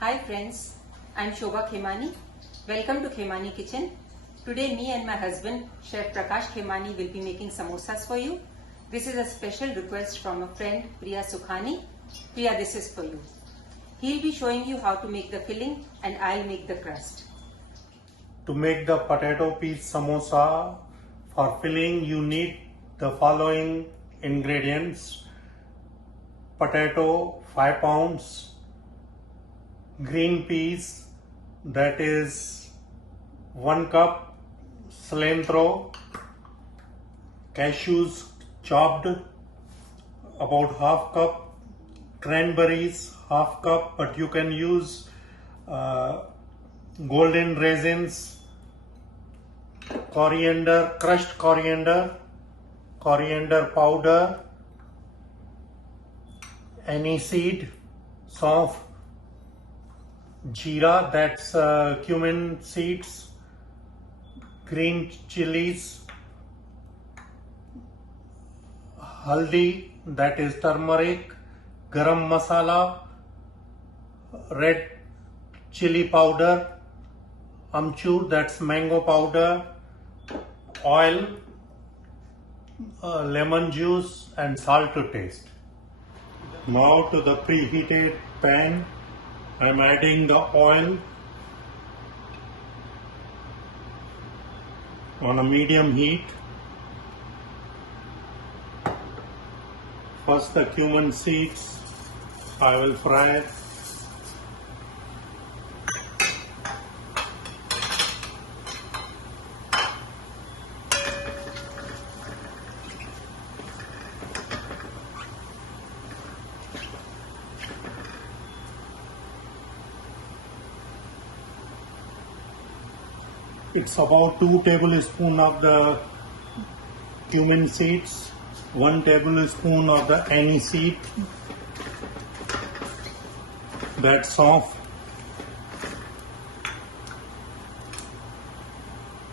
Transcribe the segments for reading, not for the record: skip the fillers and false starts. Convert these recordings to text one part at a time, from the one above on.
Hi friends, I'm Shobha Khemani. Welcome to Khemani Kitchen. Today me and my husband, Chef Prakash Khemani, will be making samosas for you. This is a special request from a friend, Priya Sukhani. Priya, this is for you. He'll be showing you how to make the filling and I'll make the crust. To make the potato peas samosa, for filling you need the following ingredients: potato 5 pounds, green peas that is 1 cup, cilantro, cashews chopped about half cup, cranberries half cup, but you can use golden raisins, coriander, crushed coriander, coriander powder, aniseed, saunf, jeera, that's cumin seeds, green chilies, haldi, that is turmeric, garam masala, red chili powder, amchur, that's mango powder, oil, lemon juice and salt to taste. Now to the preheated pan, I am adding the oil on a medium heat. First the cumin seeds I will fry. It's about 2 tablespoons of the cumin seeds, 1 tablespoon of the aniseed, that's off,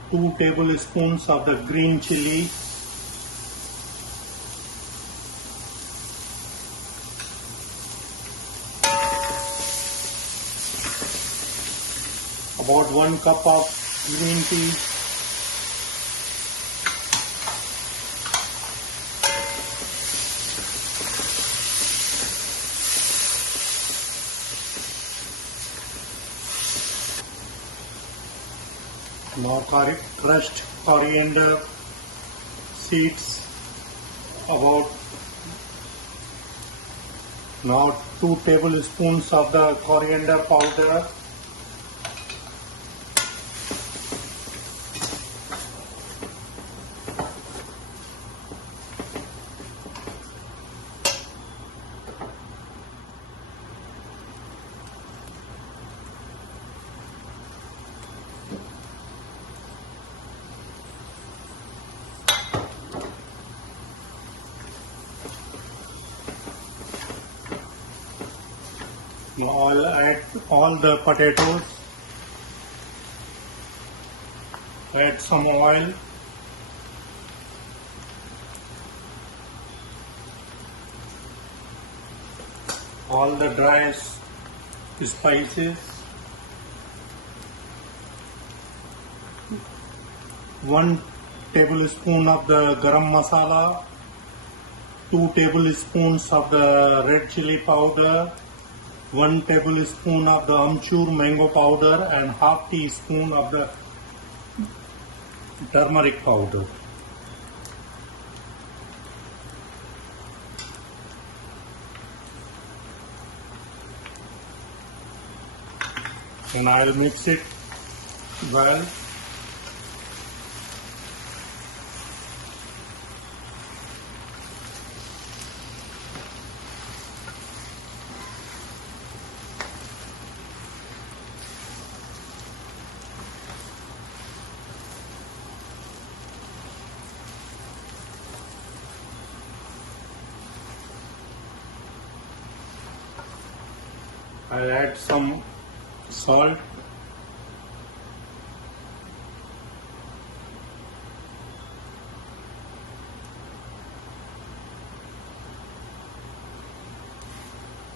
2 tablespoons of the green chili, about 1 cup of green tea, now crushed coriander seeds, about now 2 tablespoons of the coriander powder, now I'll add all the potatoes, add some oil, all the dry spices, 1 tablespoon of the garam masala, 2 tablespoons of the red chili powder, 1 tablespoon of the amchur mango powder and half teaspoon of the turmeric powder. And I'll mix it well. I'll add some salt,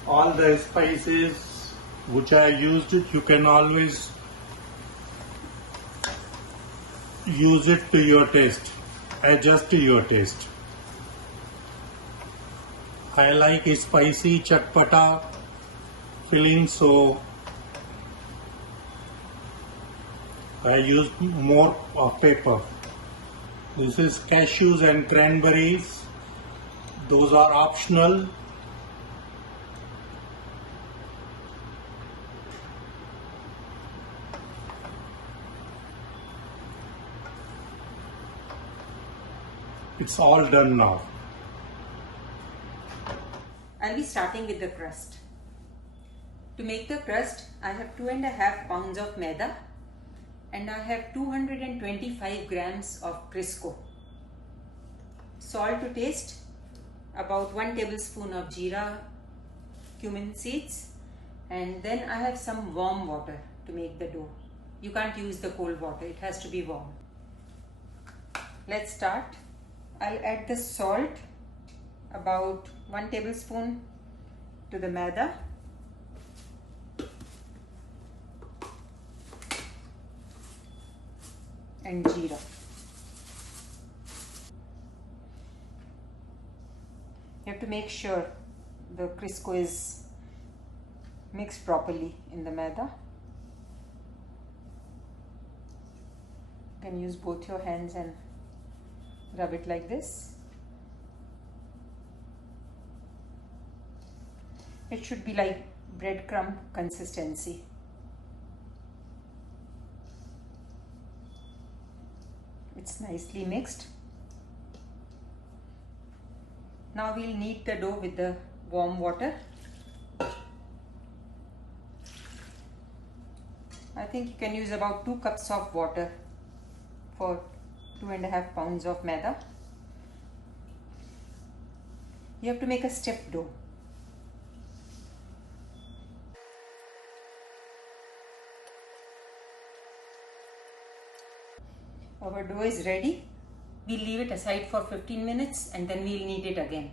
all the spices which I used it. You can always use it to your taste, adjust to your taste. I like a spicy chatpata filling, so I use more of pepper. This is cashews and cranberries. Those are optional. It's all done now. I'll be starting with the crust. To make the crust, I have 2.5 pounds of maida and I have 225 grams of Crisco. Salt to taste, about 1 tablespoon of jeera cumin seeds, and then I have some warm water to make the dough. You can't use the cold water, it has to be warm. Let's start. I'll add the salt, about 1 tablespoon to the maida. And jeera. You have to make sure the Crisco is mixed properly in the maida. You can use both your hands and rub it like this. It should be like breadcrumb consistency. It's nicely mixed. Now we'll knead the dough with the warm water. I think you can use about 2 cups of water for 2.5 pounds of maida. You have to make a stiff dough. Our dough is ready. We'll leave it aside for 15 minutes and then we'll knead it again.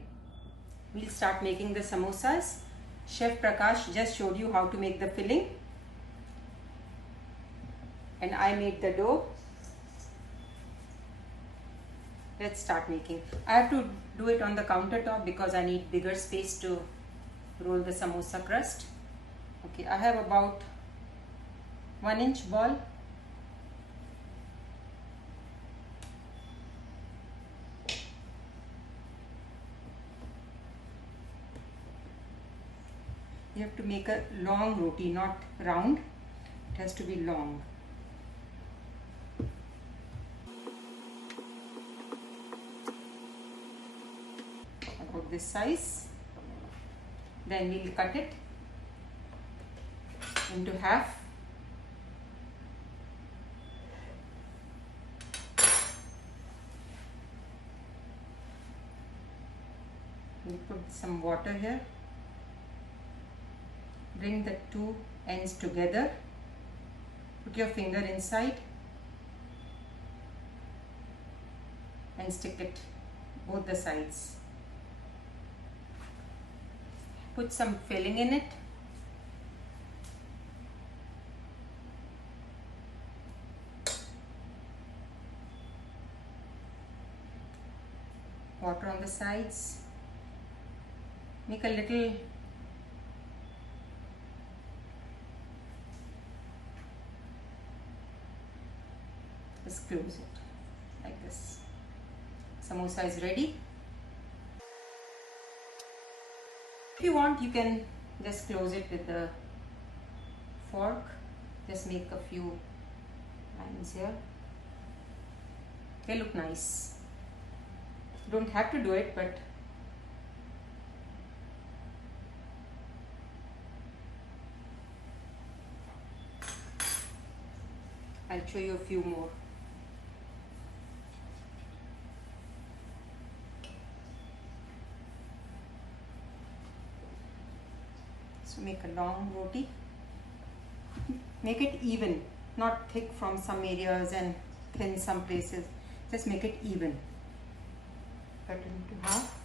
We'll start making the samosas. Chef Prakash just showed you how to make the filling. And I made the dough. Let's start making. I have to do it on the countertop because I need bigger space to roll the samosa crust. Okay, I have about 1-inch ball. You have to make a long roti, not round. It has to be long. About this size. Then we'll cut it into half. We'll put some water here. Bring the two ends together. Put your finger inside and stick it both the sides. Put some filling in it. Water on the sides. Make a little just close it like this. Samosa is ready. If you want, you can just close it with the fork. Just make a few lines here. They look nice. Don't have to do it, but I'll show you a few more. So make a long roti. Make it even, not thick from some areas and thin some places. Just make it even. Cut it into half.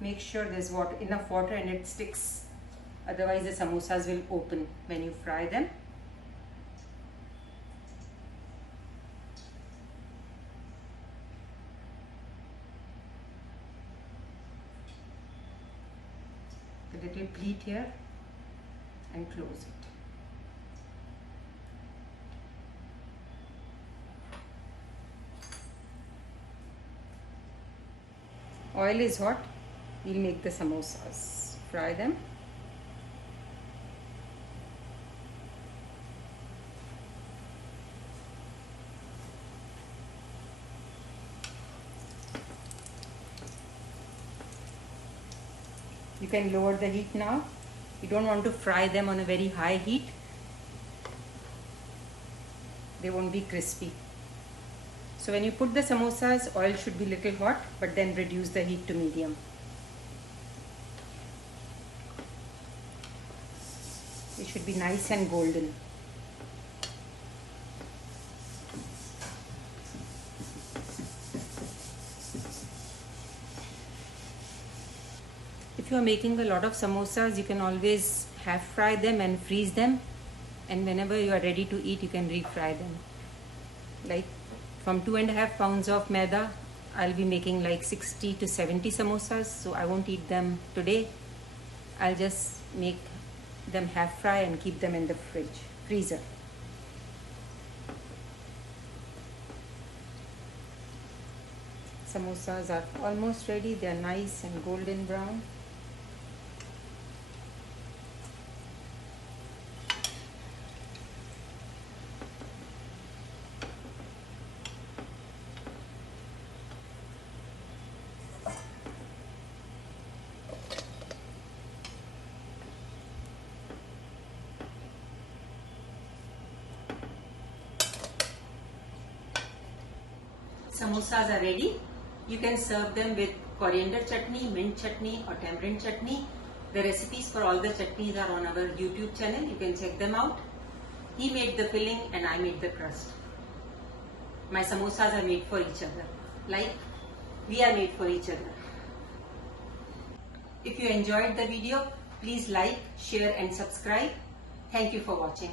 Make sure there's enough water and it sticks. Otherwise the samosas will open when you fry them. The little pleat here and close it. Oil is hot. We'll make the samosas. Fry them. You can lower the heat now. You don't want to fry them on a very high heat. They won't be crispy. So when you put the samosas, oil should be little hot, but then reduce the heat to medium. It should be nice and golden. If you are making a lot of samosas, you can always half fry them and freeze them, and whenever you are ready to eat, you can refry them. Like from 2.5 pounds of maida, I'll be making like 60 to 70 samosas, so I won't eat them today. I'll just make them half fry and keep them in the freezer. Samosas are almost ready. They are nice and golden brown. Samosas are ready. You can serve them with coriander chutney, mint chutney or tamarind chutney. The recipes for all the chutneys are on our YouTube channel. You can check them out. He made the filling and I made the crust. My samosas are made for each other. Like we are made for each other. If you enjoyed the video, please like, share and subscribe. Thank you for watching.